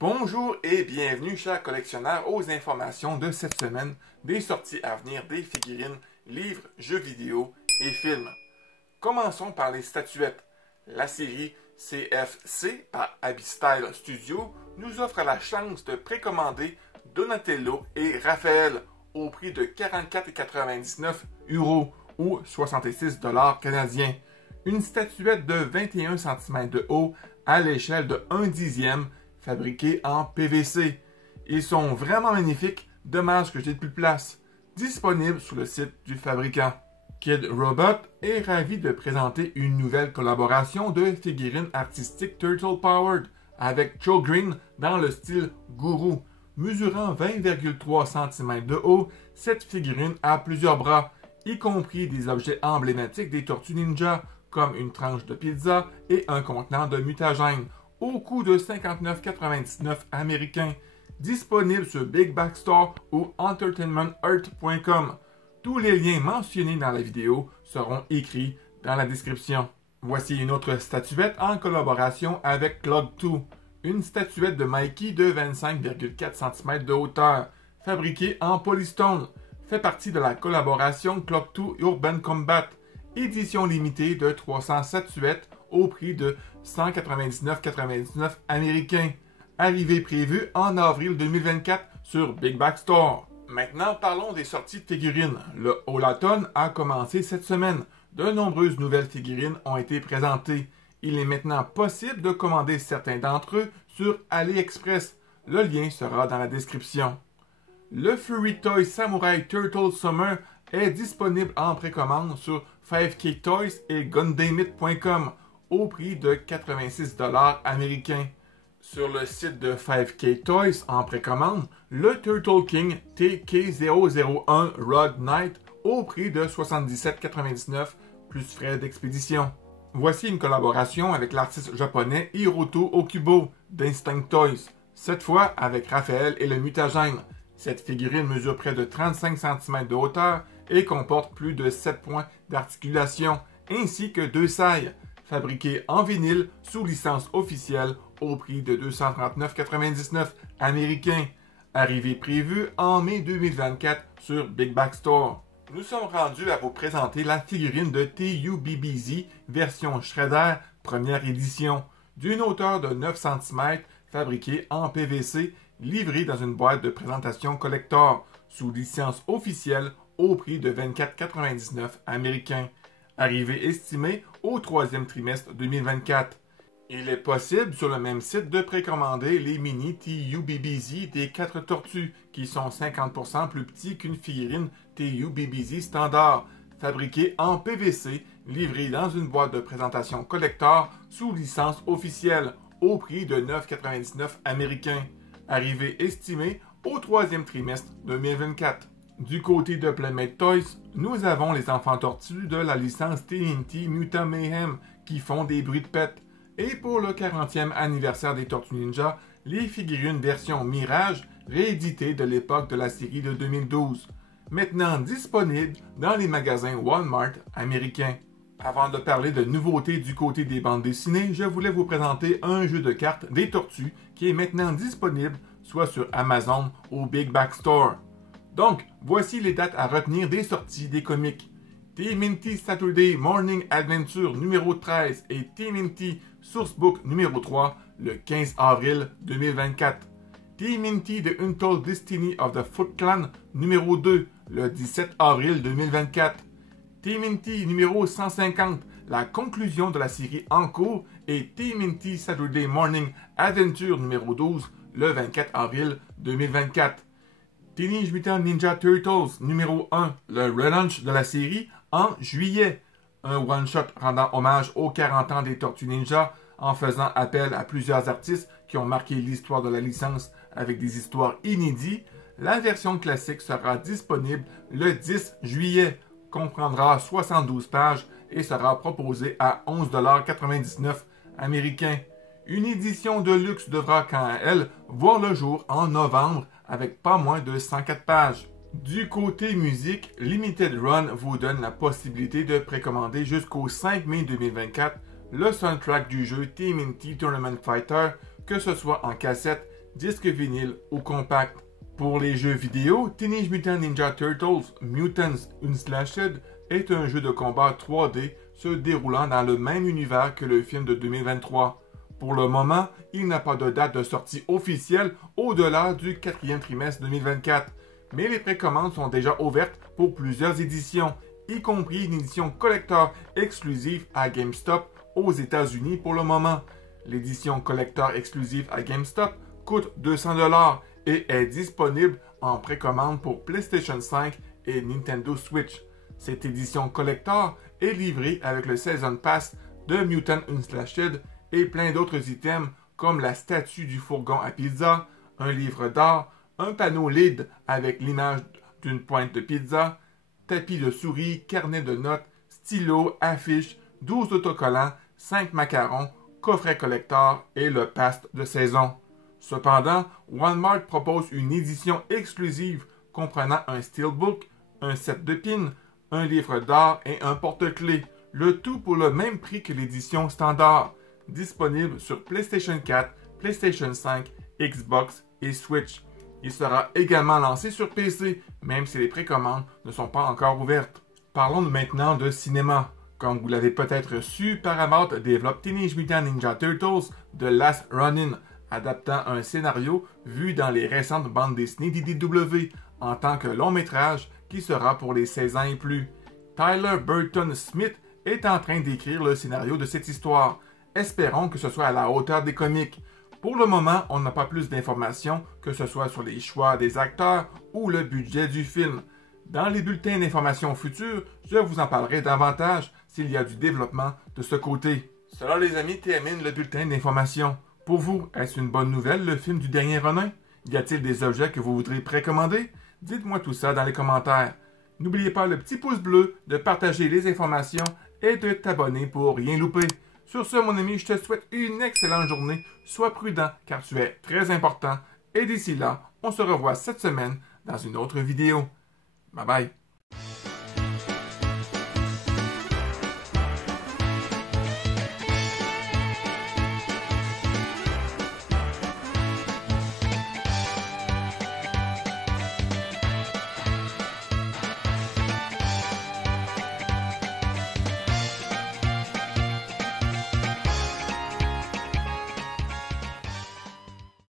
Bonjour et bienvenue, chers collectionneurs, aux informations de cette semaine des sorties à venir des figurines, livres, jeux vidéo et films. Commençons par les statuettes. La série CFC par Abystyle Studio nous offre la chance de précommander Donatello et Raphaël au prix de 44,99 € ou 66 $ canadiens. Une statuette de 21 cm de haut à l'échelle de 1/10, fabriqués en PVC. Ils sont vraiment magnifiques, dommage que j'ai plus de place. Disponible sur le site du fabricant. Kidrobot est ravi de présenter une nouvelle collaboration de figurines artistiques Turtle Powered avec Joe Green dans le style gourou. Mesurant 20,3 cm de haut, cette figurine a plusieurs bras, y compris des objets emblématiques des Tortues Ninja, comme une tranche de pizza et un contenant de mutagène, au coût de 59,99 $ américains, disponible sur Big Back Store ou entertainmentearth.com. Tous les liens mentionnés dans la vidéo seront écrits dans la description. Voici une autre statuette en collaboration avec Club 2, une statuette de Mikey de 25,4 cm de hauteur, fabriquée en polystone, fait partie de la collaboration Club 2 Urban Combat, édition limitée de 300 statuettes au prix de 199,99 $ américains. Arrivée prévue en avril 2024 sur Big Back Store. Maintenant, parlons des sorties de figurines. Le Haulathon a commencé cette semaine. De nombreuses nouvelles figurines ont été présentées. Il est maintenant possible de commander certains d'entre eux sur AliExpress. Le lien sera dans la description. Le Furry Toy Samurai Turtle Summer est disponible en précommande sur 5K Toys et Gundamit.com au prix de 86 $ américains. Sur le site de 5K Toys en précommande, le Turtle King TK001 Rod Knight au prix de 77,99 $ plus frais d'expédition. Voici une collaboration avec l'artiste japonais Hiroto Okubo d'Instinct Toys, cette fois avec Raphaël et le mutagène. Cette figurine mesure près de 35 cm de hauteur et comporte plus de 7 points d'articulation, ainsi que 2 sailles, fabriquées en vinyle sous licence officielle au prix de 239,99 $ américains. Arrivée prévue en mai 2024 sur Big Back Store. Nous sommes rendus à vous présenter la figurine de TUBBZ version Shredder première édition, d'une hauteur de 9 cm, fabriquée en PVC, livrée dans une boîte de présentation collector, sous licence officielle au prix de 24,99 $ américains. Arrivée estimée au 3e trimestre 2024. Il est possible sur le même site de précommander les mini TUBBZ des 4 tortues, qui sont 50% plus petits qu'une figurine TUBBZ standard, fabriquée en PVC, livrée dans une boîte de présentation collector sous licence officielle, au prix de 9,99 $ américains. Arrivée estimée au 3e trimestre 2024. Du côté de Playmate Toys, nous avons les enfants tortues de la licence TNT Mutant Mayhem qui font des bruits de pète. Et pour le 40e anniversaire des Tortues Ninja, les figurines version Mirage rééditées de l'époque de la série de 2012. Maintenant disponibles dans les magasins Walmart américains. Avant de parler de nouveautés du côté des bandes dessinées, je voulais vous présenter un jeu de cartes des Tortues qui est maintenant disponible soit sur Amazon ou Big Back Store. Donc, voici les dates à retenir des sorties des comics. TMNT Saturday Morning Adventure numéro 13 et TMNT Sourcebook numéro 3 le 15 avril 2024. TMNT The Untold Destiny of the Foot Clan numéro 2 le 17 avril 2024. TMNT numéro 150, la conclusion de la série en cours, et TMNT Saturday Morning Adventure numéro 12 le 24 avril 2024. Teenage Mutant Ninja Turtles numéro 1, le relaunch de la série en juillet. Un one-shot rendant hommage aux 40 ans des Tortues Ninja en faisant appel à plusieurs artistes qui ont marqué l'histoire de la licence avec des histoires inédites. La version classique sera disponible le 10 juillet, comprendra 72 pages et sera proposée à 11,99 $ américains. Une édition de luxe devra quant à elle voir le jour en novembre avec pas moins de 104 pages. Du côté musique, Limited Run vous donne la possibilité de précommander jusqu'au 5 mai 2024 le soundtrack du jeu TMNT Tournament Fighter, que ce soit en cassette, disque vinyle ou compact. Pour les jeux vidéo, Teenage Mutant Ninja Turtles Mutants Unslashed est un jeu de combat 3D se déroulant dans le même univers que le film de 2023. Pour le moment, il n'a pas de date de sortie officielle au-delà du quatrième trimestre 2024, mais les précommandes sont déjà ouvertes pour plusieurs éditions, y compris une édition collector exclusive à GameStop aux États-Unis pour le moment. L'édition collector exclusive à GameStop coûte 200 $ et est disponible en précommande pour PlayStation 5 et Nintendo Switch. Cette édition collector est livrée avec le Season Pass de Mutant Unslashed et plein d'autres items comme la statue du fourgon à pizza, un livre d'art, un panneau LED avec l'image d'une pointe de pizza, tapis de souris, carnet de notes, stylo, affiches, 12 autocollants, 5 macarons, coffret collector et le pass de saison. Cependant, Walmart propose une édition exclusive comprenant un steelbook, un set de pins, un livre d'art et un porte-clés, le tout pour le même prix que l'édition standard, disponible sur PlayStation 4, PlayStation 5, Xbox et Switch. Il sera également lancé sur PC, même si les précommandes ne sont pas encore ouvertes. Parlons maintenant de cinéma. Comme vous l'avez peut-être su, Paramount développe Teenage Mutant Ninja Turtles The Last Ronin, adaptant un scénario vu dans les récentes bandes dessinées d'IDW en tant que long métrage qui sera pour les 16 ans et plus. Tyler Burton Smith est en train d'écrire le scénario de cette histoire. Espérons que ce soit à la hauteur des comics. Pour le moment, on n'a pas plus d'informations, que ce soit sur les choix des acteurs ou le budget du film. Dans les bulletins d'informations futurs, je vous en parlerai davantage s'il y a du développement de ce côté. Cela, les amis, termine le bulletin d'information. Pour vous, est-ce une bonne nouvelle, le film du dernier Ronin? Y a-t-il des objets que vous voudrez précommander? Dites-moi tout ça dans les commentaires. N'oubliez pas le petit pouce bleu, de partager les informations et de t'abonner pour rien louper. Sur ce, mon ami, je te souhaite une excellente journée. Sois prudent car tu es très important. Et d'ici là, on se revoit cette semaine dans une autre vidéo. Bye bye.